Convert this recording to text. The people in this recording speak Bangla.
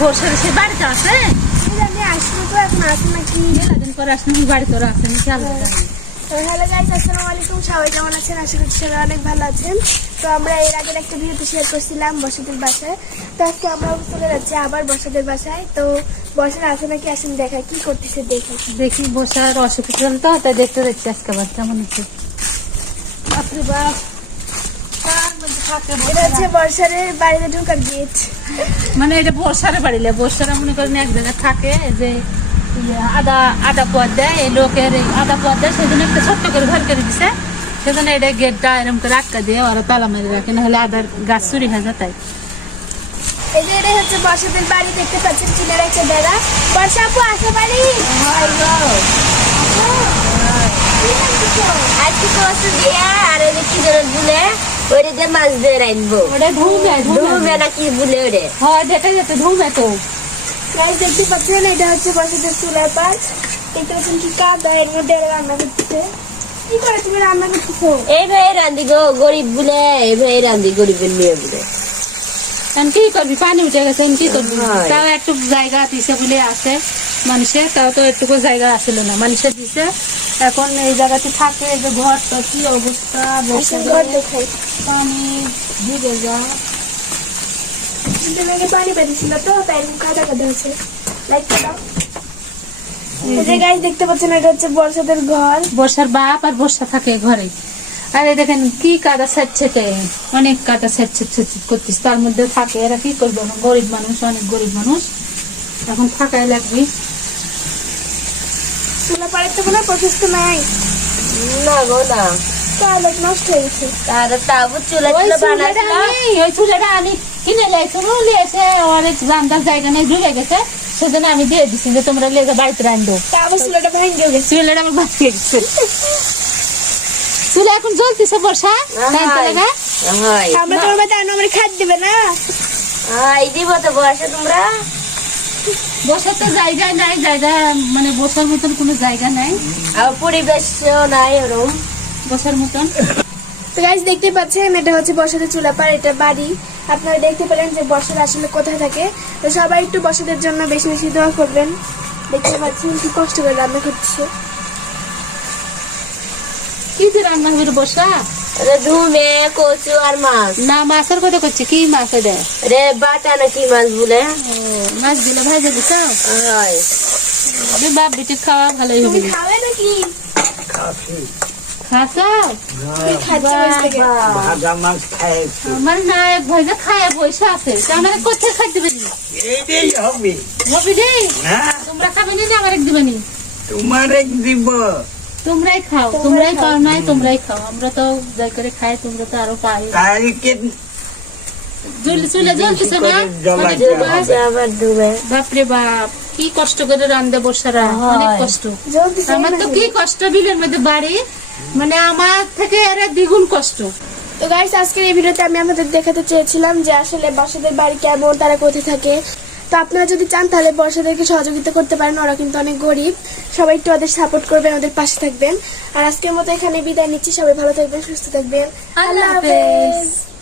বর্ষার সে বাড়িতে আছে জানি আসলে তো এখন আসে নাকি দিন পর আসলে বাড়িতে ওরা আছে আমি খেয়াল জানি। হ্যালো গাইস, আসসালামু আলাইকুম। সবাই কেমন আছেন? আশা করছি সবাই অনেক ভালো আছেন। তো আমরা এর আগের একটা ভিডিওতে শেয়ার করছিলাম বর্ষাদের বাসায়। তো আজকে আমরা চলে যাচ্ছি আবার বর্ষাদের বাসায়। তো বর্ষার আছে নাকি আসেন দেখা কি করতেছে দেখি। দেখি বর্ষার অসুখ তো তাই দেখতে যাচ্ছি আজকে আবার কেমন আছে। বাপরে বাপ, কার মধ্যে থাকে এটা হচ্ছে বর্ষাদের বাড়িতে ঢোকার গেট। মানে এটা বর্ষারে বাড়িলে বর্ষারা মনে করেন এক জায়গায় থাকে যে আদা পথ দেয় এই লোকের আদা পথ দেয় সেজন্য একটা ছোট্ট করে ঘর করে দিছে। সেজন্য এটা গেটটা এরকম করে আটকা দিয়ে ওরা তালা মেরে রাখে, না হলে আদার গাছ চুরি হয়ে যায়। তাই এই যে এটাই হচ্ছে বর্ষাদের বাড়ি, দেখতে পাচ্ছেন চুলের একটা বেড়া। বর্ষা আপু আসে বাড়ি। আজকে কষ্ট দিয়া আর ওই কি করে বুলে ওরে দিয়ে মাছ দিয়ে রাখবো। ওটা ধুমে ধুমে না কি বুলে ওরে হয় দেখা যেতে ধুমে তো গাইস দেখতে পাচ্ছেন এটা হচ্ছে বর্ষাদের চুলার পাশ। দেখতে পাচ্ছেন কি কাদা, এর মধ্যে এরা রান্না করতেছে। কি করে তুমি রান্না করতেছো? এই ভাই রান্ধি গো গরিব বুলে, এই ভাই রান্ধি গরিবের মেয়ে বুলে। এখন কি করবি, পানি উঠে গেছে কি করবি। হয়। তাও একটু জায়গা দিছে বলে আছে মানুষের, তাও তো একটুকু জায়গা আসছিল না মানুষের দিছে। এখন এই জায়গাতে থাকে এই যে ঘরটা কি অবস্থা, আসেন ঘর দেখাই। পানি ভিজে যায়। কিন্তু আগে পানি বাঁধিছিল তো তাই কাদা কাদা হচ্ছে। লাইটটা দাও। এই যে গাইস দেখতে পাচ্ছেন এটা হচ্ছে বর্ষাদের ঘর। বর্ষার বাপ আর বর্ষা থাকে ঘরে। আরে দেখেন কি কাদা ছেটছেটে, অনেক কাদা ছেটছেট করতিস, তার মধ্যে থাকে এরা কি করবো, গরিব মানুষ, অনেক গরিব মানুষ, এখন থাকাই লাগবে। চুলা পাড়াতে কোনো প্রশস্ত নাই, না গো না, টয়লেট নষ্ট হয়ে গেছে। তার তাবু চুলা ওই চুলা চুলাটা বানাইছিলাম। ওই চুলাটা আমি কিনে লাইছো লিয়েছে, অনেক জানদার জায়গা নেই ঢুকে গেছে, সেজন্য আমি দিয়ে দিচ্ছি যে তোমরা লেগে বাড়িতে রান্ধো। তা আবার চুলাটা ভেঙে গেছে। চুলাটা আমার বাঁচিয়ে গেছে। চুলা এখন জ্বলতেছে বর্ষা, তাই তো হয়। লাগা? হয় আমরা তোমার বাড়িতে আনো, আমরা খাদ দেবে না। হয় দিব তো বসে তোমরা। বসার তো জায়গা নাই, জায়গা মানে বসার মতন কোনো জায়গা নাই, আর পরিবেশও নাই ওরম বসার মতন। তো গাইস দেখতে পাচ্ছেন এটা হচ্ছে বর্ষাদের চুলা পাড়, এটা বাড়ি। আপনারা দেখতে পেলেন যে বর্ষার আসলে কোথায় থাকে। তো সবাই একটু বর্ষাদের জন্য বেশি বেশি দোয়া করবেন। দেখতে পাচ্ছেন কি কষ্ট করে রান্না করছে। কি যে রান্না হবে রে বর্ষা? রে ধুমে কচু আর মাছ। না মাছের কথা করছে, কি মাছ দেয়? রে বাটা না কি মাছ বলে। মাছ দিলে ভাইজে দিছ? হয় বাপ বেটি খাওয়া ভালোই হবে। তুমি খাবে নাকি? খাচ্ছ? তুমি খাচ্ছো বসে থেকে। ভাজা মাছ খাইছি আমার নায়ক ভাইজা খায় বসে আছে, আমার কোথায় খাইতে পারি? এইটাই হবে হবে রে, না, তোমরা খাবে না, আমার এক দিবানি। তোমার এক দিব। তোমরাই খাও, তোমরাই খাও নাই, তোমরাই খাও, আমরা তো যাই করে খাই, তোমরা তো আরো পাই। কালকে চুলে জ্বলতেছে না? জ্বলা অনেক জ্বলা। বাস। আবার ডুবে। বাপরে বাপ, কি কষ্ট করে রান্ধে বর্ষারা, অনেক কষ্ট। জ্বলতেছে আমার না। তো কি কষ্ট, বিলের মধ্যে বাড়ি, মানে আমার থেকে এরা দ্বিগুণ কষ্ট। তো গাইস আজকের এই ভিডিওতে আমি আপনাদের দেখাতে চেয়েছিলাম যে আসলে বর্ষাদের বাড়ি কেমন, তারা কোথায় থাকে। তো আপনারা যদি চান তাহলে বর্ষাদেরকে সহযোগিতা করতে পারেন, ওরা কিন্তু অনেক গরিব। সবাই একটু ওদের সাপোর্ট করবেন, ওদের পাশে থাকবেন। আর আজকের মতো এখানে বিদায় নিচ্ছি। সবাই ভালো থাকবেন, সুস্থ থাকবেন। আল্লাহ আল্লাহ হাফেজ। হাফেজ।